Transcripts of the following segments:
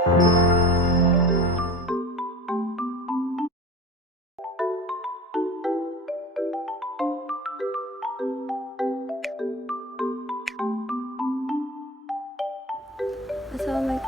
Assalamualaikum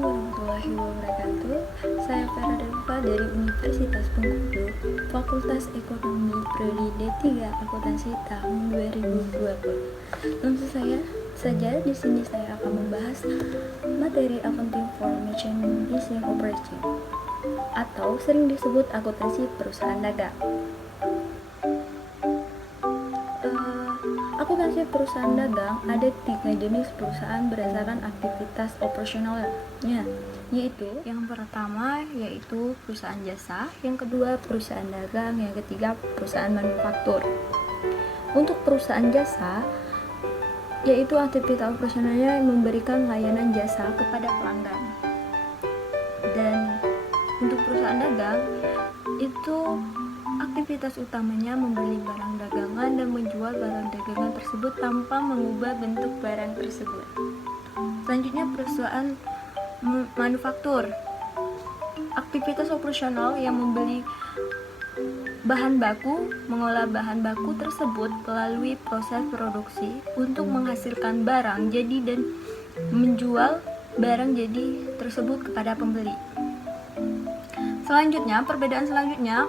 warahmatullahi wabarakatuh. Saya Vera Delva dari Universitas Bengkulu, Fakultas Ekonomi Prodi D3 Akuntansi tahun 2020. Tentu saja di sini saya akan membahas materi Accounting for Merchant Business Operation atau sering disebut akuntansi perusahaan dagang. Akuntansi perusahaan dagang ada 3 jenis perusahaan berdasarkan aktivitas operasionalnya, yaitu yang pertama yaitu perusahaan jasa, yang kedua perusahaan dagang, yang ketiga perusahaan manufaktur. Untuk perusahaan jasa, yaitu aktivitas operasionalnya memberikan layanan jasa kepada pelanggan. Dan untuk perusahaan dagang itu aktivitas utamanya membeli barang dagangan dan menjual barang dagangan tersebut tanpa mengubah bentuk barang tersebut. Selanjutnya perusahaan manufaktur. Aktivitas operasional yang membeli bahan baku, mengolah bahan baku tersebut melalui proses produksi untuk menghasilkan barang jadi dan menjual barang jadi tersebut kepada pembeli. Perbedaan selanjutnya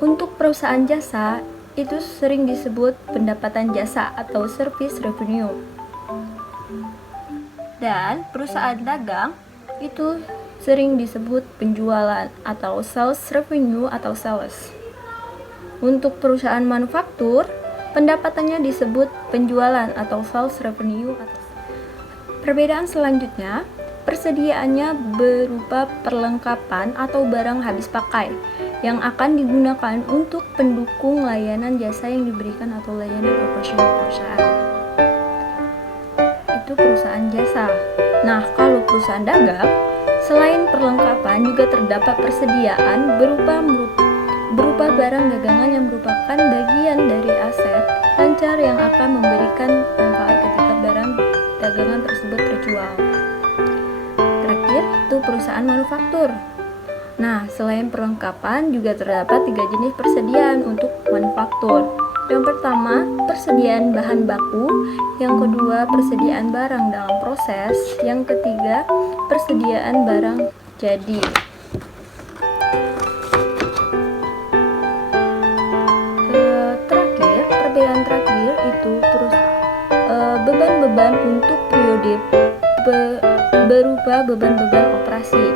untuk perusahaan jasa itu sering disebut pendapatan jasa atau service revenue. Dan perusahaan dagang itu sering disebut penjualan atau sales revenue atau sales. Untuk perusahaan manufaktur, pendapatannya disebut penjualan atau sales revenue atau Perbedaan selanjutnya, persediaannya berupa perlengkapan atau barang habis pakai yang akan digunakan untuk pendukung layanan jasa yang diberikan atau layanan operasional perusahaan. Itu perusahaan jasa. Nah, kalau perusahaan dagang, selain perlengkapan juga terdapat persediaan berupa barang dagangan yang merupakan bagian dari aset lancar yang akan memberikan manfaat ketika barang dagangan tersebut terjual. Terakhir, itu perusahaan manufaktur. Nah, selain perlengkapan juga terdapat 3 jenis persediaan untuk manufaktur. Yang pertama, persediaan bahan baku, yang kedua, persediaan barang dalam proses, yang ketiga, persediaan barang jadi. Perbedaan terakhir itu beban-beban untuk periode berupa beban-beban operasi.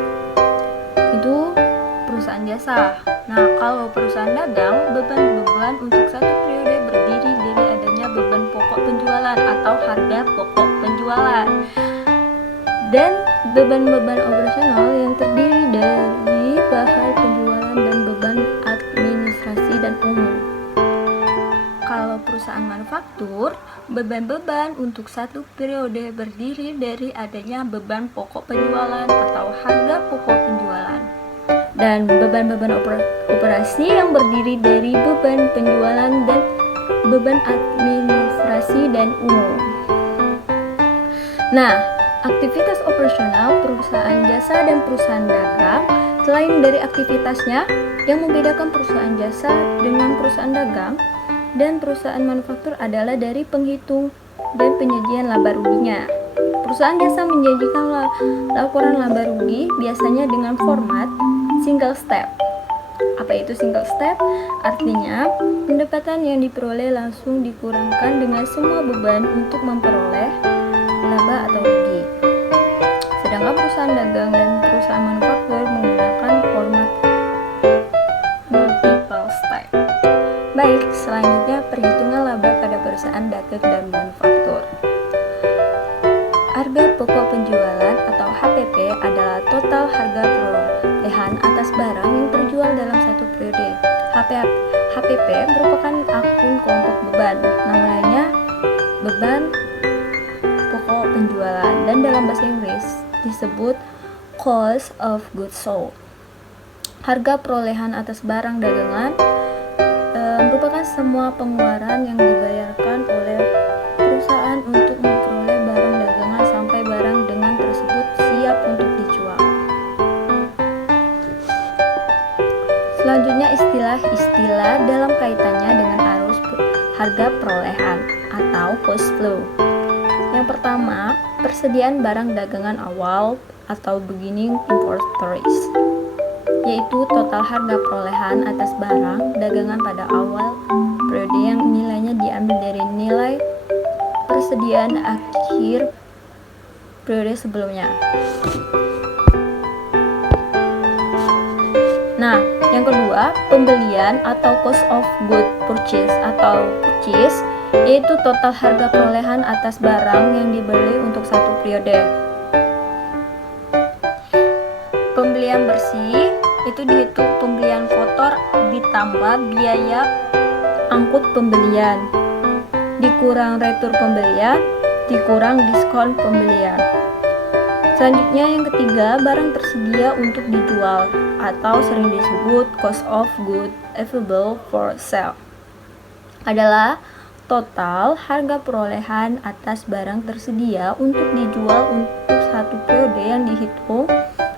Itu perusahaan jasa. Nah, kalau perusahaan dagang, beban-beban untuk satu periode berdiri dari adanya beban pokok penjualan atau harga pokok penjualan, dan beban-beban operasional yang terdiri dari bahan penjualan dan beban administrasi dan umum. Kalau perusahaan manufaktur, beban-beban untuk satu periode berdiri dari adanya beban pokok penjualan atau harga pokok penjualan, dan beban-beban operasi yang berdiri dari beban penjualan dan beban administrasi dan umum. Nah, aktivitas operasional perusahaan jasa dan perusahaan dagang, selain dari aktivitasnya yang membedakan perusahaan jasa dengan perusahaan dagang dan perusahaan manufaktur adalah dari penghitung dan penyajian laba ruginya. Perusahaan jasa menjanjikan laporan laba rugi biasanya dengan format single step. Apa itu single step? Artinya, pendapatan yang diperoleh langsung dikurangkan dengan semua beban untuk memperoleh laba atau rugi. Sedangkan perusahaan dagang dan perusahaan manufaktur menggunakan format multiple step. Baik, selanjutnya perhitungan laba pada perusahaan dagang dan manufaktur. Harga pokok penjualan atau HPP adalah total harga perolehan atas barang yang terjual dalam satu periode. HPP merupakan akun kelompok beban, namanya beban pokok penjualan, dan dalam bahasa Inggris disebut cost of goods sold. Harga perolehan atas barang dagangan merupakan semua pengeluaran yang dibayarkan oleh perusahaan untuk memperoleh barang dagangan sampai barang dengan tersebut siap untuk dijual. Selanjutnya istilah-istilah dalam kaitannya dengan arus harga perolehan atau cost flow. Yang pertama, persediaan barang dagangan awal atau beginning inventories, yaitu total harga perolehan atas barang dagangan pada awal periode yang nilainya diambil dari nilai persediaan akhir periode sebelumnya. Nah, yang kedua, pembelian atau cost of good purchase atau purchase, yaitu total harga perolehan atas barang yang dibeli untuk satu periode. Pembelian bersih itu dihitung pembelian kotor ditambah biaya angkut pembelian, dikurang retur pembelian, dikurang diskon pembelian. Selanjutnya yang ketiga, barang tersedia untuk dijual atau sering disebut cost of goods available for sale adalah total harga perolehan atas barang tersedia untuk dijual untuk satu periode yang dihitung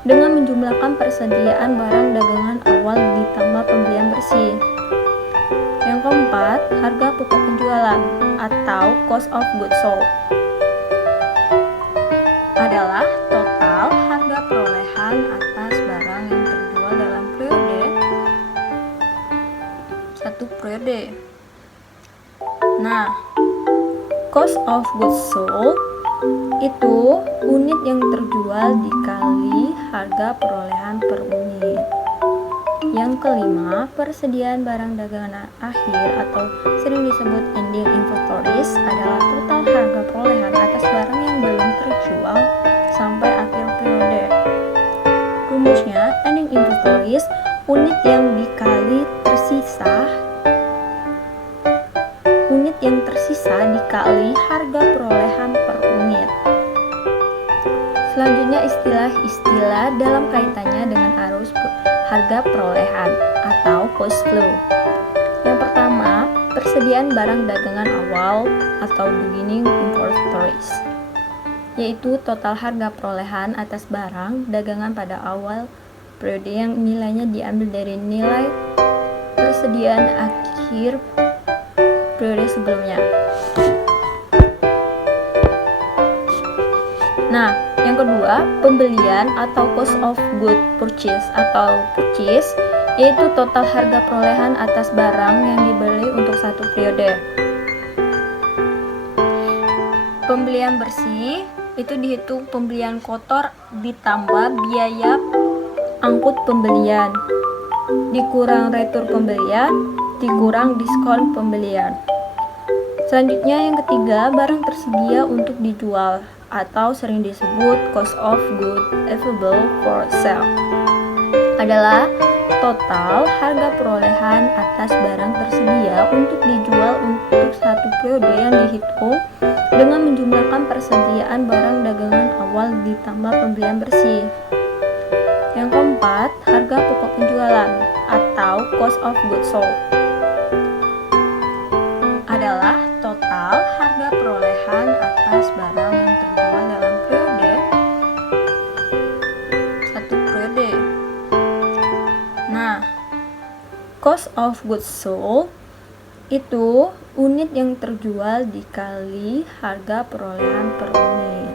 dengan menjumlahkan persediaan barang dagangan awal ditambah pembelian bersih. Yang keempat, harga pokok penjualan atau cost of goods sold adalah total harga perolehan atas barang yang terjual dalam satu periode. Nah, cost of goods sold itu unit yang terjual dikali harga perolehan per unit. Yang kelima, persediaan barang dagangan akhir atau sering disebut ending inventories adalah total harga perolehan atas barang yang belum terjual sampai akhir periode. Rumusnya, ending inventories unit yang tersisa dikali harga perolehan per unit. Selanjutnya istilah-istilah dalam kaitannya dengan arus harga perolehan atau cost flow. Yang pertama, persediaan barang dagangan awal atau beginning inventories, yaitu total harga perolehan atas barang dagangan pada awal periode yang nilainya diambil dari nilai persediaan akhir periode sebelumnya. Nah, yang kedua, pembelian atau cost of good purchase atau purchase, yaitu total harga perolehan atas barang yang dibeli untuk satu periode. Pembelian bersih itu dihitung pembelian kotor ditambah biaya angkut pembelian, dikurang retur pembelian, dikurang diskon pembelian. Selanjutnya yang ketiga, barang tersedia untuk dijual atau sering disebut cost of goods available for sale adalah total harga perolehan atas barang tersedia untuk dijual untuk satu periode yang dihitung dengan menjumlahkan persediaan barang dagangan awal ditambah pembelian bersih. Yang keempat, harga pokok penjualan atau cost of goods sold adalah total harga perolehan atas barang yang terjual dalam satu periode. Nah, cost of goods sold itu unit yang terjual dikali harga perolehan per unit.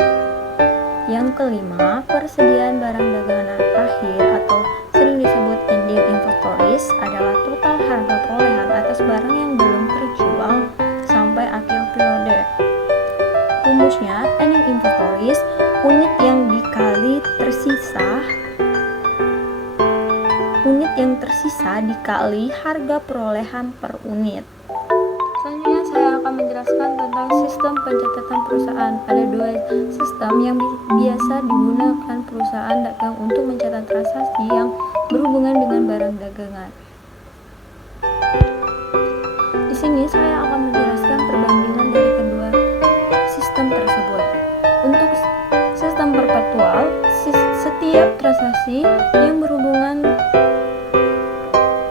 Yang kelima, persediaan barang dagangan akhir atau sering disebut ending inventories adalah total harga perolehan atas barang yang belum terjual sampai akhir periode. Rumusnya, ending inventories unit yang tersisa dikali harga perolehan per unit. Selanjutnya saya akan menjelaskan tentang sistem pencatatan perusahaan. Ada dua sistem yang biasa digunakan perusahaan dagang untuk mencatat transaksi yang berhubungan dengan barang dagangan. Di sini saya akan menjelaskan perbandingan dari kedua sistem tersebut. Untuk sistem perpetual, setiap transaksi yang berhubungan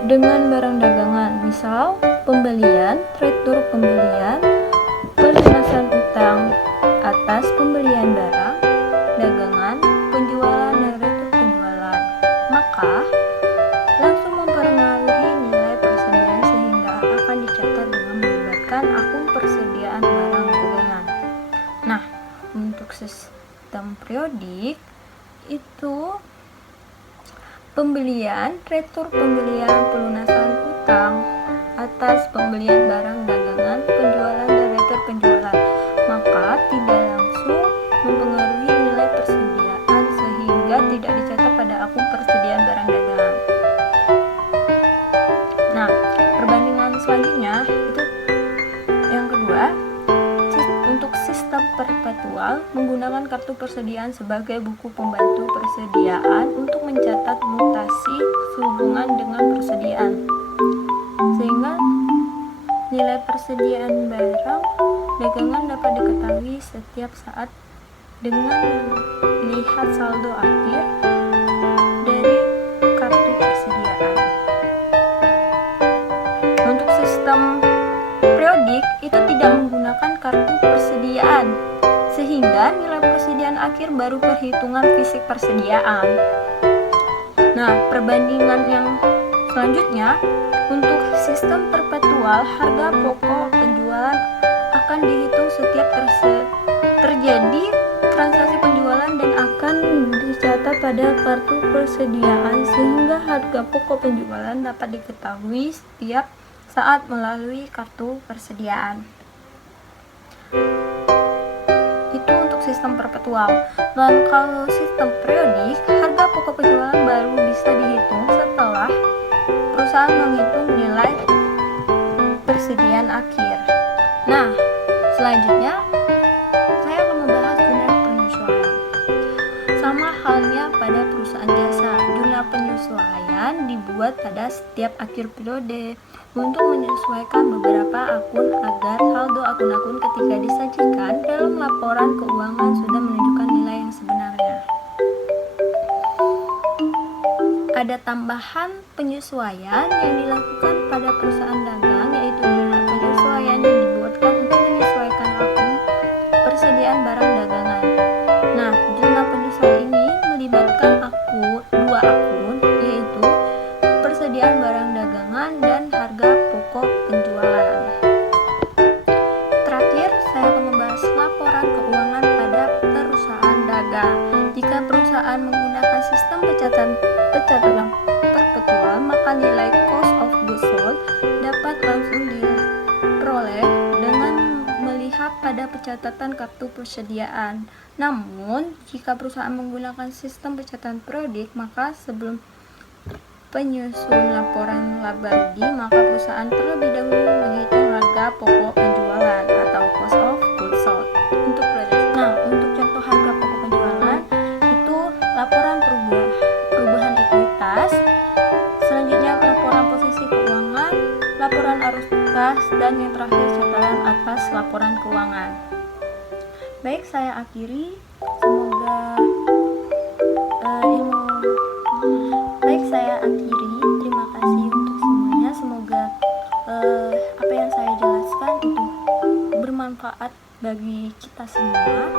dengan barang dagangan, misal pembelian, retur pembelian, pelunasan utang atas pembelian barang dagangan, penjualan dan retur penjualan, maka langsung mempengaruhi itu pembelian, retur pembelian, pelunasan utang atas pembelian barang dagangan, penjualan dan retur penjualan, maka tidak langsung mempengaruhi nilai persediaan sehingga tidak dicatat pada akun persediaan barang dagangan. Nah, perbandingan selanjutnya itu yang kedua, untuk sistem perpetual menggunakan kartu persediaan sebagai buku pembantu persediaan untuk mencatat mutasi sehubungan dengan persediaan, sehingga nilai persediaan barang dagangan dapat diketahui setiap saat dengan melihat saldo akhir dari kartu persediaan. Untuk sistem periodik itu tidak menggunakan kartu persediaan, sehingga nilai persediaan akhir baru perhitungan fisik persediaan. Nah, perbandingan yang selanjutnya, untuk sistem perpetual harga pokok penjualan akan dihitung setiap terjadi transaksi penjualan dan akan dicatat pada kartu persediaan sehingga harga pokok penjualan dapat diketahui setiap saat melalui kartu persediaan. Itu untuk sistem perpetual. Dan kalau sistem periodik, harga pokok penjualan baru bisa dihitung setelah perusahaan menghitung nilai persediaan akhir. Nah, selanjutnya saya akan membahas jurnal penyesuaian. Sama halnya pada perusahaan jasa, jurnal penyesuaian dibuat pada setiap akhir periode untuk menyesuaikan beberapa akun agar saldo akun-akun ketika disajikan dalam laporan keuangan sudah menunjukkan nilai yang sebenarnya. Ada tambahan penyesuaian yang dilakukan pada perusahaan dagang, yaitu jurnal penyesuaian yang dibuatkan untuk menyesuaikan akun persediaan barang dagangan. Nah, jurnal penyesuaian ini melibatkan dua akun, yaitu persediaan barang dagangan dan harga pokok penjualan. Terakhir, saya akan membahas laporan keuangan pada perusahaan dagang. Jika perusahaan menggunakan sistem pencatatan perpetual, maka nilai cost of goods sold dapat langsung diperoleh dengan melihat pada pencatatan kartu persediaan. Namun, jika perusahaan menggunakan sistem pencatatan periodik, maka sebelum penyusun laporan laba rugi, maka perusahaan terlebih dahulu menghitung harga pokok penjualan atau cost of goods sold untuk produksi. Nah, untuk contoh harga pokok penjualan itu laporan perubahan ekuitas, selanjutnya laporan posisi keuangan, laporan arus kas, dan yang terakhir catatan atas laporan keuangan. Baik, saya akhiri. Terima kasih untuk semuanya. Semoga apa yang saya jelaskan itu bermanfaat bagi kita semua.